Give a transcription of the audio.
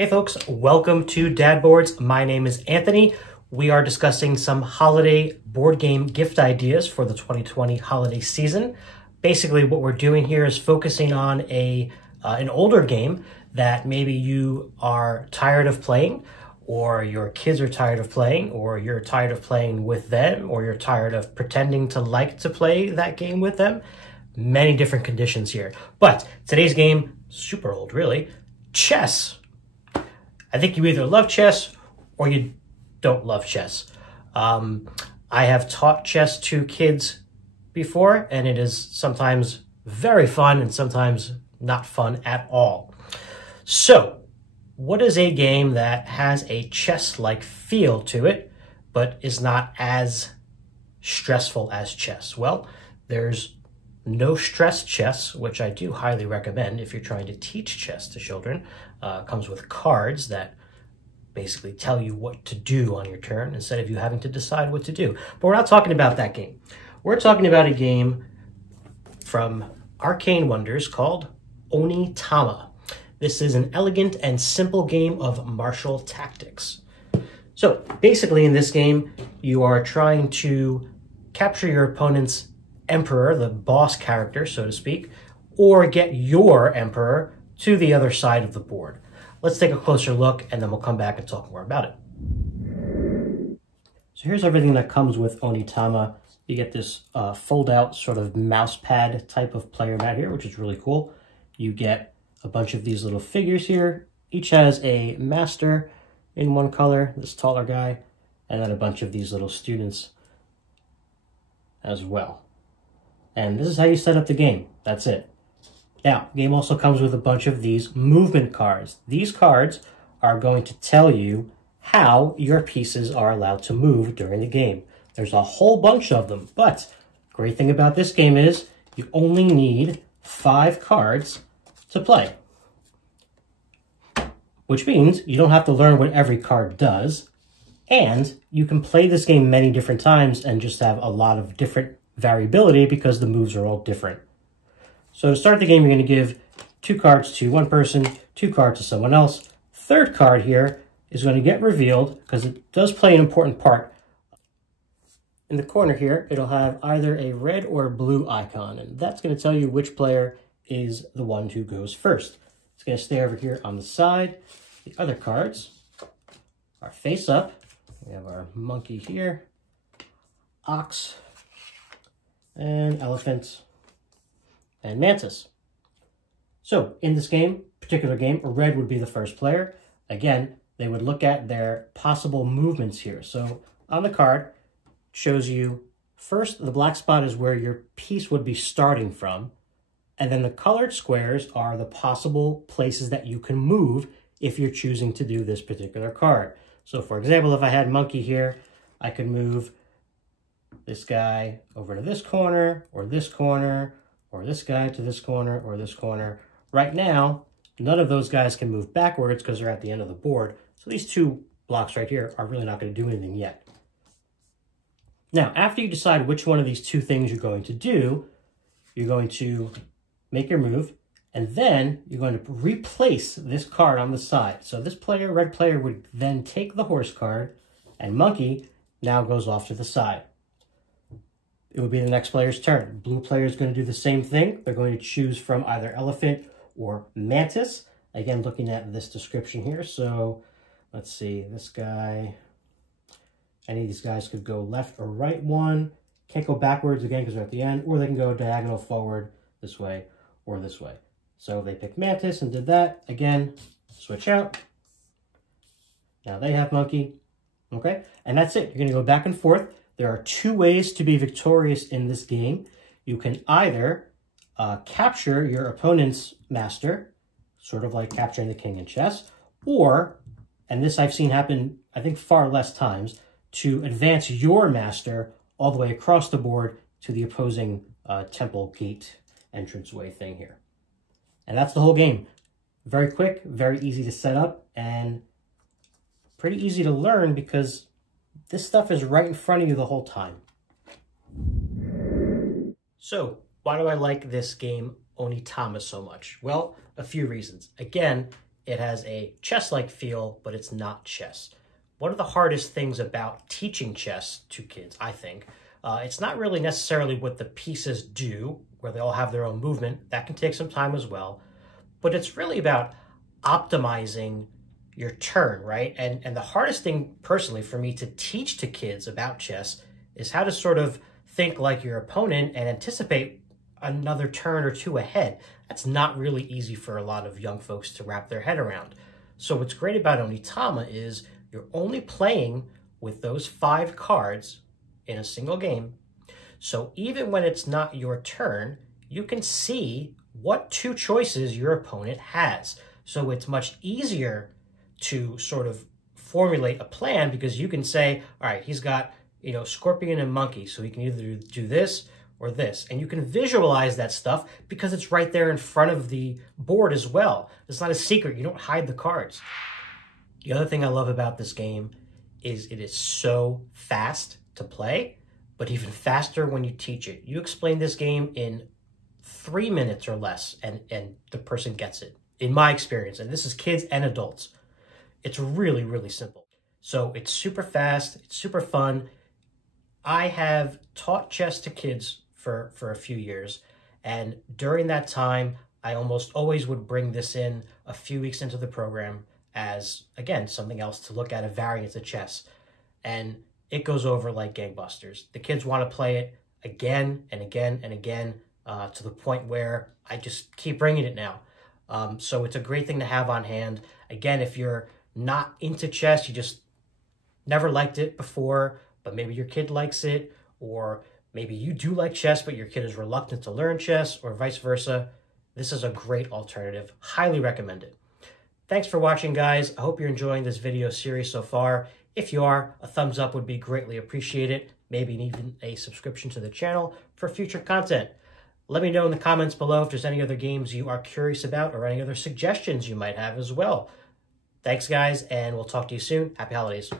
Hey folks, welcome to Dad Boards. My name is Anthony. We are discussing some holiday board game gift ideas for the 2020 holiday season. Basically what we're doing here is focusing on an older game that maybe you are tired of playing, or your kids are tired of playing, or you're tired of playing with them, or you're tired of pretending to like to play that game with them. Many different conditions here. But today's game, super old really, chess. I think you either love chess or you don't love chess. I have taught chess to kids before, and it is sometimes very fun and sometimes not fun at all. So, what is a game that has a chess-like feel to it, but is not as stressful as chess? Well, there's no stress chess, which I do highly recommend if you're trying to teach chess to children. Comes with cards that basically tell you what to do on your turn instead of you having to decide what to do. But we're not talking about that game. We're talking about a game from Arcane Wonders called Onitama. This is an elegant and simple game of martial tactics. So basically in this game, you are trying to capture your opponent's emperor, the boss character, so to speak, or get your emperor to the other side of the board. Let's take a closer look and then we'll come back and talk more about it. So here's everything that comes with Onitama. You get this fold-out sort of mouse pad type of player mat here, which is really cool. You get a bunch of these little figures here. Each has a master in one color, this taller guy, and then a bunch of these little students as well. And this is how you set up the game. That's it. Now, the game also comes with a bunch of these movement cards. These cards are going to tell you how your pieces are allowed to move during the game. There's a whole bunch of them, but the great thing about this game is you only need 5 cards to play. Which means you don't have to learn what every card does, and you can play this game many different times and just have a lot of different variability because the moves are all different. So to start the game, you're going to give 2 cards to one person, 2 cards to someone else. Third card here is going to get revealed because it does play an important part. In the corner here, it'll have either a red or a blue icon, and that's going to tell you which player is the one who goes first. It's going to stay over here on the side. The other cards are face up. We have our monkey here, ox, and elephant, and mantis. So in this particular game, red would be the first player. Again, they would look at their possible movements here. So on the card, shows you first the black spot is where your piece would be starting from, and then the colored squares are the possible places that you can move if you're choosing to do this particular card. So for example, if I had monkey here, I could move this guy over to this corner, or this corner, or this guy to this corner, or this corner. Right now, none of those guys can move backwards because they're at the end of the board. So these 2 blocks right here are really not going to do anything yet. Now, after you decide which one of these 2 things you're going to do, you're going to make your move, and then you're going to replace this card on the side. So this player, red player, would then take the horse card, and monkey now goes off to the side. It would be the next player's turn. Blue player is going to do the same thing. They're going to choose from either elephant or mantis. Again, looking at this description here. So let's see, this guy, any of these guys could go left or right one. Can't go backwards again because they're at the end, or they can go diagonal forward this way or this way. So they picked mantis and did that. Again, switch out. Now they have monkey. Okay, and that's it. You're going to go back and forth. There are 2 ways to be victorious in this game. You can either capture your opponent's master, sort of like capturing the king in chess, or, and this I've seen happen, I think, far less times, to advance your master all the way across the board to the opposing temple gate entranceway thing here. And that's the whole game. Very quick, very easy to set up, and pretty easy to learn because this stuff is right in front of you the whole time. So, why do I like this game Onitama so much? Well, a few reasons. Again, It has a chess-like feel, but it's not chess. One of the hardest things about teaching chess to kids, I think, it's not really necessarily what the pieces do, where they all have their own movement. That can take some time as well. But it's really about optimizing your turn, right? And the hardest thing, personally, for me to teach to kids about chess is how to sort of think like your opponent and anticipate another turn or two ahead. That's not really easy for a lot of young folks to wrap their head around. So what's great about Onitama is you're only playing with those 5 cards in a single game. So even when it's not your turn, you can see what 2 choices your opponent has. So it's much easier to sort of formulate a plan because you can say, all right, he's got, scorpion and monkey, so he can either do this or this. And you can visualize that stuff because it's right there in front of the board as well. It's not a secret. You don't hide the cards. The other thing I love about this game is it is so fast to play, but even faster when you teach it. You explain this game in 3 minutes or less, and the person gets it, in my experience. And this is kids and adults. It's really, really simple. So it's super fast. It's super fun. I have taught chess to kids for a few years. And during that time, I almost always would bring this in a few weeks into the program as, again, something else to look at, a variant of chess. And it goes over like gangbusters. The kids want to play it again and again and again, to the point where I just keep bringing it now. So it's a great thing to have on hand. Again, if you're not into chess, you just never liked it before, but maybe your kid likes it, or maybe you do like chess, but your kid is reluctant to learn chess, or vice versa, this is a great alternative. Highly recommend it. Thanks for watching, guys. I hope you're enjoying this video series so far. If you are, a thumbs up would be greatly appreciated. Maybe even a subscription to the channel for future content. Let me know in the comments below if there's any other games you are curious about or any other suggestions you might have as well. Thanks, guys, and we'll talk to you soon. Happy holidays.